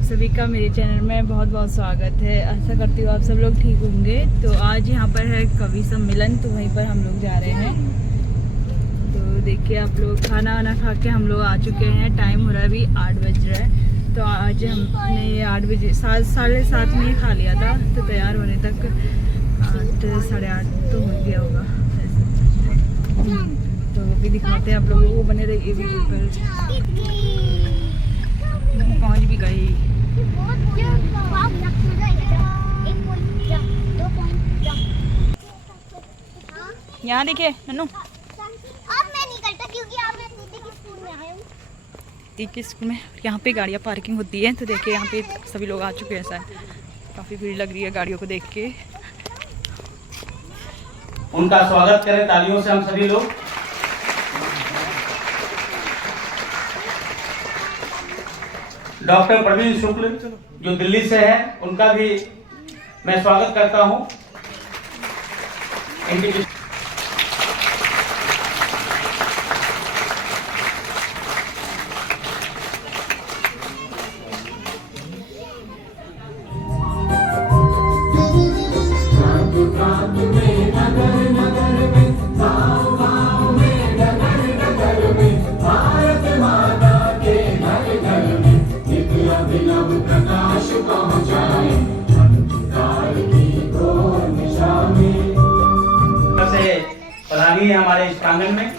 आप सभी का मेरे चैनल में बहुत बहुत स्वागत है। आशा करती हूँ आप सब लोग ठीक होंगे। तो आज यहाँ पर है कवि सम्मेलन, तो वहीं पर हम लोग जा रहे हैं। तो देखिए आप लोग, खाना वाना खा के हम लोग आ चुके हैं। टाइम हो रहा है अभी 8 बज रहा है। तो आज हमने 8 बजे 7:30 में ही खा लिया था, तो तैयार होने तक 8 साढ़े 8 तो हो गया होगा। तो अभी दिखाते हैं आप लोगों को, बने रहिए वीडियो पर। पहुंच भी गई। यहाँ देखिए नन्नू, अब मैं नहीं करता क्योंकि आप मैं दीदी के स्कूल में आया हूँ। दीदी के स्कूल में यहाँ पे गाड़ियाँ पार्किंग होती है। तो देखिए यहाँ पे सभी लोग आ चुके हैं। शायद काफ़ी भीड़ लग रही है गाड़ियों को देख के। उनका स्वागत करें तालियों से हम सभी लोग। डॉक्टर प्रवीण शुक्ल जो दिल्ली से है, उनका भी मैं स्वागत करता हूं। पधारी है हमारे इस प्रांगण में।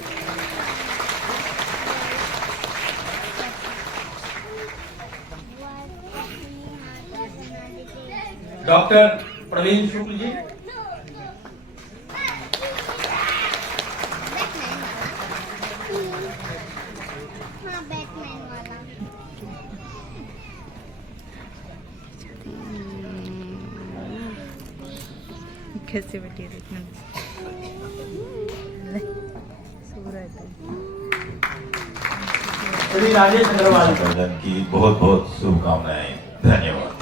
डॉक्टर प्रवीण शुक्ल जी, कैसे बैठी है देखना। श्री राजेश अग्रवाल की बहुत बहुत शुभकामनाएं। धन्यवाद।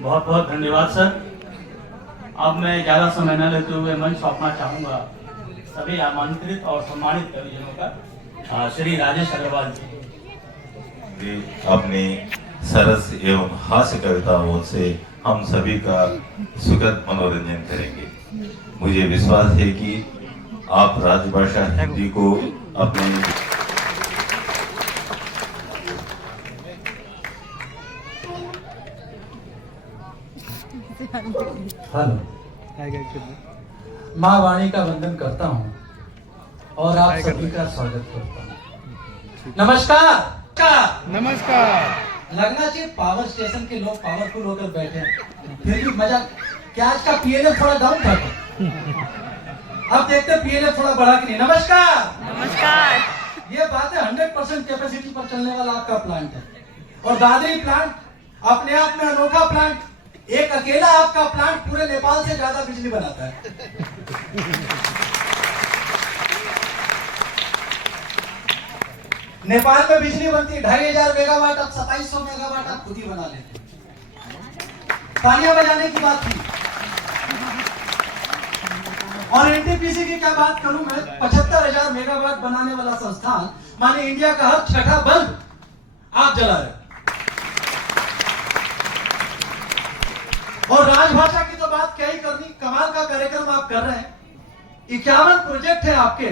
बहुत बहुत धन्यवाद सर। अब मैं ज्यादा समय न लेते हुए मंच सौंपना चाहूंगा सभी आमंत्रित और सम्मानित कविजनों का। श्री राजेश अग्रवाल जी अपनी सरस एवं हास्य कविताओं से हम सभी का सुखद मनोरंजन करेंगे। मुझे विश्वास है कि आप राजभाषा हिंदी को अपने हेलो, माँ वाणी का वंदन करता हूँ और आप सभी का स्वागत करता हूँ। नमस्कार। नमस्कार। लगना चाहिए पावर स्टेशन के लोग पावरफुल होकर बैठे हैं, फिर भी मजा क्या। आज का पीएलएफ थोड़ा डाउन था, अब देखते हैं पीएलएफ थोड़ा बढ़ा कि नहीं। नमस्कार। नमस्कार। ये बात है, 100% कैपेसिटी पर चलने वाला आपका प्लांट है। और दादरी प्लांट अपने आप में अनोखा प्लांट। एक अकेला आपका प्लांट पूरे नेपाल से ज्यादा बिजली बनाता है। नेपाल में बिजली बनती है 2500 मेगावाट, अब 2700 मेगावाट आप खुद ही बना लेते हैं। तालियां बजाने की बात थी। और एनटीपीसी की क्या बात करूं मैं, 75,000 मेगावाट बनाने वाला संस्थान, माने इंडिया का हर छठा बल्ब आप जला रहे। और राजभाषा की तो बात क्या ही करनी, कमाल का कार्यक्रम आप कर रहे हैं। 51 प्रोजेक्ट है आपके,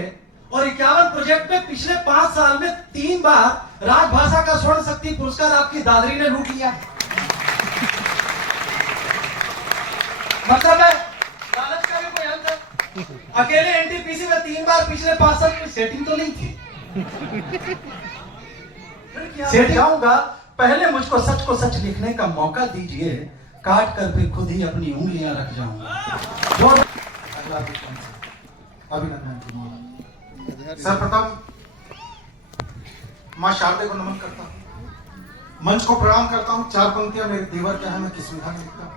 और 51 प्रोजेक्ट में पिछले 5 साल में 3 बार राजभाषा का स्वर्ण शक्ति पुरस्कार आपकी दादरी ने लूट लिया। मतलब है लालच का भी कोई अंत है। अकेले एनटीपीसी में 3 बार पिछले 5 साल में सेटिंग तो नहीं थी। सेटिंग आऊंगा, पहले मुझको सच को सच लिखने का मौका दीजिए, काट कर फिर खुद ही अपनी उंगलियां रख जाऊंगा। अभिनंदन। सर्वप्रथम माँ शारदे को नमन करता हूँ, मंच को प्रणाम करता हूँ। 4 पंक्तियां मेरे देवर क्या है, मैं किस विधा में लिखता हूँ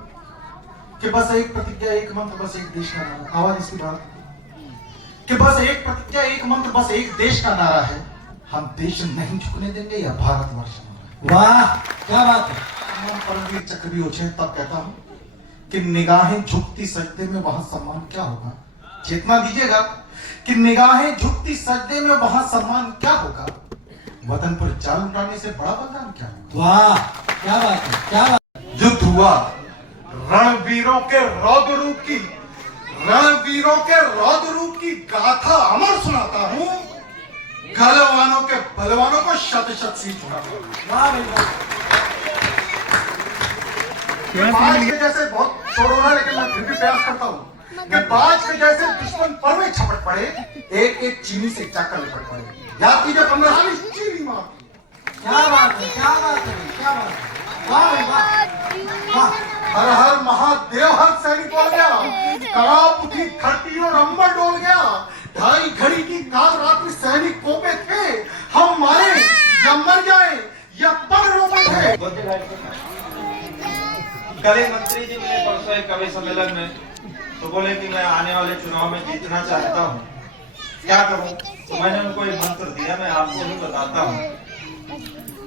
कि बस एक प्रतिज्ञा एक मंत्र बस एक देश का नारा। आवाज इसकी बात कि बस एक प्रतिज्ञा एक मंत्र बस एक देश का नारा है। हम देश नहीं झुकने देंगे, यह भारतवर्ष। वाह क्या बात है। परमवीर चक्र भी उछे तब कहता हूँ कि निगाहें झुकती सजदे में वहां सम्मान क्या होगा। चेतना दीजिएगा कि निगाहें झुकती सजदे में वहां सम्मान क्या होगा, वतन पर जान उठाने से बड़ा बलिदान क्या होगा। वाह, क्या बात है, क्या बात। युद्ध हुआ, रणवीरों के रौद्र रूप की गाथा अमर सुनाता हूं, गलवानों के बलवानों को शत शत सीट उठाता हूं। वाह भाई वाह। बाज के जैसे बहुत शोर हो रहा है, लेकिन मैं फिर भी प्रयास करता हूँ कि बाज के जैसे दुश्मन पर में छपट पड़े, एक एक चीनी से जाकर लिपट पड़े। याद कीजिए 15 चीनी मार। क्या बात है, क्या बात है, क्या बात है। वाह भाई वाह, वाह। हर हर महादेव, हर सैनिक बोल गया, कड़ाप उठी धरती और अंबर डोल गया। 2.5 घड़ी की काल रात्रि सैनिक कोपे थे, हम मारे या मर जाए या पग रोपे थे। कल एक मंत्री जी मिले परसों एक कवि सम्मेलन में, तो बोले कि मैं आने वाले चुनाव में जीतना चाहता हूँ, क्या करूँ। तो मैंने उनको एक मंत्र दिया, मैं आपको भी बताता हूँ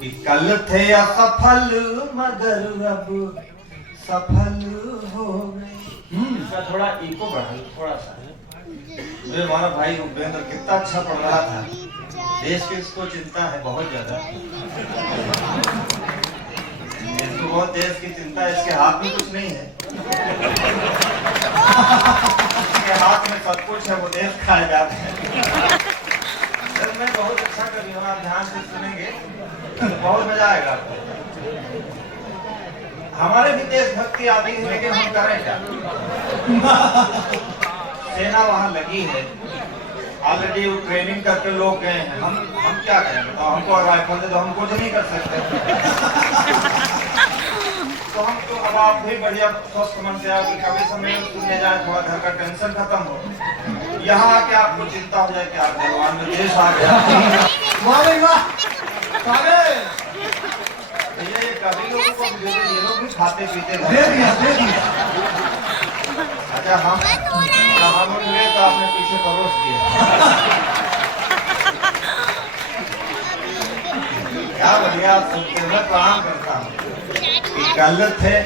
कि कल थे असफल मगर अब सफल हो गए। इसका थोड़ा इको बढ़ा थोड़ा सा। मेरे हमारा भाई उपेंद्र कितना अच्छा पढ़ रहा था, देश की इसको चिंता है बहुत ज्यादा, इसको बहुत देश की चिंता है, इसके हाथ में कुछ नहीं है, इसके हाथ में सब कुछ है, वो देश खाए जाते हैं। सर मैं बहुत अच्छा कवि हूँ, आप ध्यान से सुनेंगे तो बहुत मजा आएगा आपको। हमारे भी देशभक्ति आती है, लेकिन हम करें क्या। सेना वहां लगी है, ऑलरेडी वो ट्रेनिंग करके लोग गए हैं, हम क्या करें बताओ। हमको राइफल दे तो हम कुछ नहीं कर सकते। तो हम तो अब आप भी बढ़िया स्वस्थ मन से आके कभी सम्मेलन सुनने जाए, थोड़ा घर का टेंशन खत्म हो, यहाँ आके आपको चिंता हो जाए कि आप भगवान में देश आ गया। वाह भाई वाह। ये कभी लोगों को ये लोग भी खाते पीते दे दिया, दे दिया। अच्छा हम मिले तो आपने पीछे परोस दिया। क्या बढ़िया सुनते, मैं प्रणाम करता हूँ। गलत है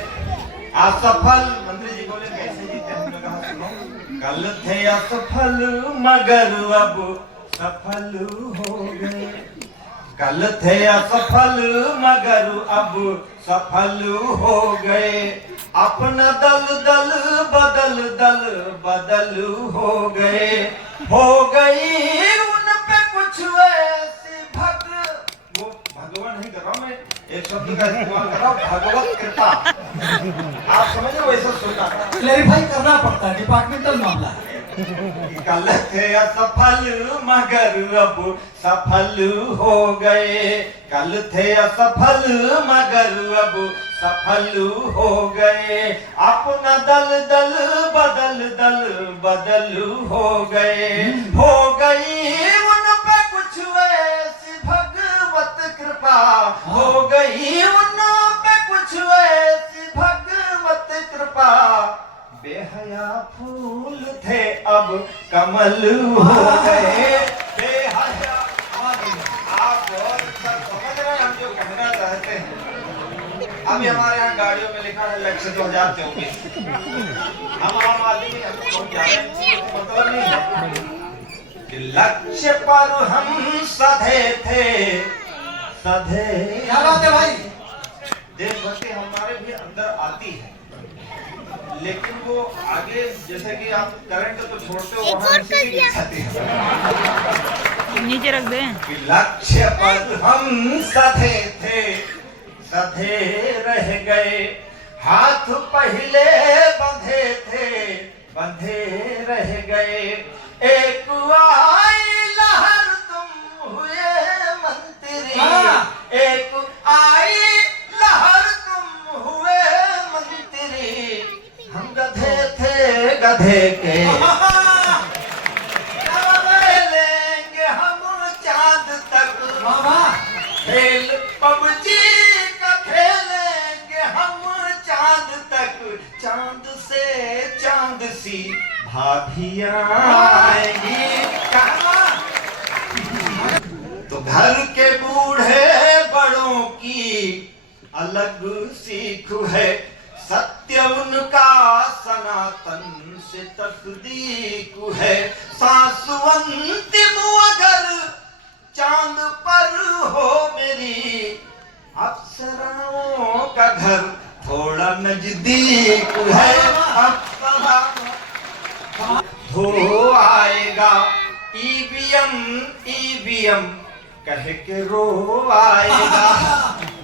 असफल, मंत्री जी बोले कैसे जीते, हमने कहा सुनो, गलत है असफल मगर अब सफल हो गए। गलत है असफल मगर अब सफल हो गए। अपना दल दल बदल हो गई उन पे कुछ ऐसी वो भगवान नहीं कर रहा हूं मैं, एक शब्द का इस्तेमाल कर रहा हूं, भगवत कृपा। आप समझ रहे हो, ऐसा सुनना क्लैरिफाई करना पड़ता है, डिपार्टमेंटल मामला है। गलत है असफल मगर अब सफल हो गए। गलत है असफल मगर अब सफल हो गए। अपना दल बदल हो गई उन पे कुछ ऐसी भगवत कृपा हो गई उन पे कुछ ऐसी भगवत कृपा। बेहया फूल थे अब कमल हो गए। बेहया, आप बहुत अच्छा समझ रहे हैं हम जो कहना चाहते हैं। अभी हमारे यहाँ गाड़ियों में लिखा है लक्ष्य 2024। हम आम आदमी मतलब नहीं है कि लक्ष्य पर हम सधे थे, सधे। क्या बात है भाई। देशभक्ति हमारे भी अंदर आती है, लेकिन वो आगे जैसे कि आप करंट तो छोड़ते हो वहां नीचे रख दे। लक्ष्य पर हम सधे थे, सधे रह गए। हाथ पहले बंधे थे, बंधे रह गए। एक आई लहर तुम हुए मंत्री, एक आई लहर तुम हुए मंत्री। हम गधे थे गधे के लेंगे हम चांद तक। खेल पबजी का खेलेंगे हम चांद तक। चांद से चांद सी भाभियां आएंगी। तो घर के बूढ़े बड़ों की अलग सीख है, सत्य उनका सनातन से तस्दीक है सांस अंतिम अगर चांद पर हो मेरी अप्सराओं का घर थोड़ा नजदीक है अप्सरा हो आएगा ईवीएम कह के रो आएगा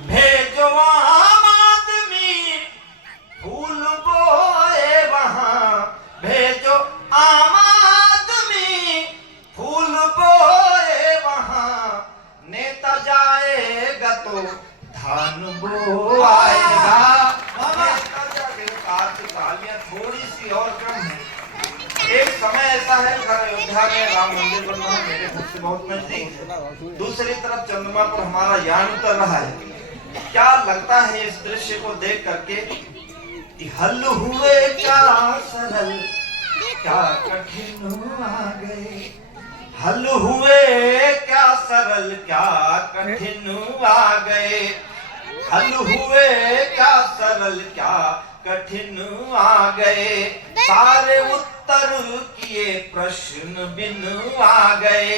भेजो आम आदमी फूल बोए वहां भेजो आम आदमी फूल बोए वहां नेता जाएगा तो धान बो आएगा नेता जाएगा। आज तालियां थोड़ी सी और कम है। एक समय ऐसा है अयोध्या में राम मंदिर बन रहा है, मेरे घर से बहुत नजदीक है। दूसरी तरफ चंद्रमा पर हमारा यान उतर रहा है। क्या लगता है इस दृश्य को देख करके कि हल हुए क्या सरल क्या कठिन आ गए हल हुए क्या सरल क्या कठिन आ गए हल हुए क्या सरल क्या कठिन आ गए सारे उत्तर किए प्रश्न बिन आ गए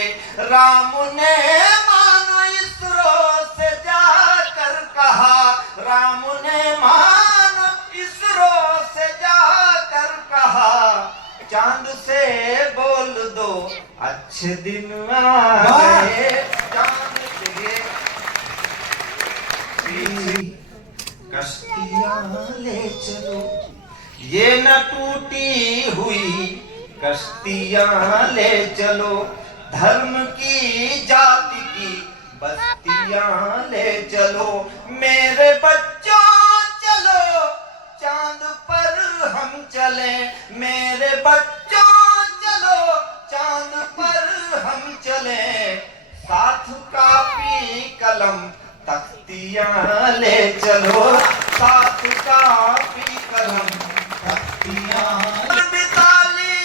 राम ने मानो इसरो से जाकर कहा राम ने मानो इसरो से जाकर कहा चांद से बोल दो अच्छे दिन आ गए चांद से कश्तियां ले चलो ये न टूटी हुई कश्तियां ले चलो धर्म की जाति की बस्तियां ले चलो मेरे बच्चों चलो चांद पर हम चले मेरे बच्चों चलो चांद पर हम चले साथ कापी कलम तख्तियां ले चलो साथ कापी कलम तख्तियां बिताली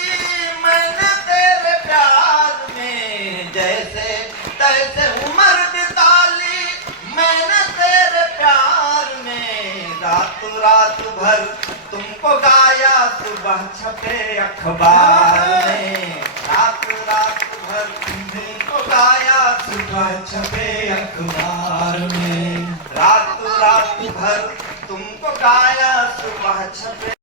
मैंने तेरे प्यार में जैसे तैसे उम्र बिताली मैंने तेरे प्यार में रात भर तुमको गाया सुबह छपे अखबार में रात भर तुमको गाया सुबह छपे अखबार में रात भर तुमको गाया सुबह छपे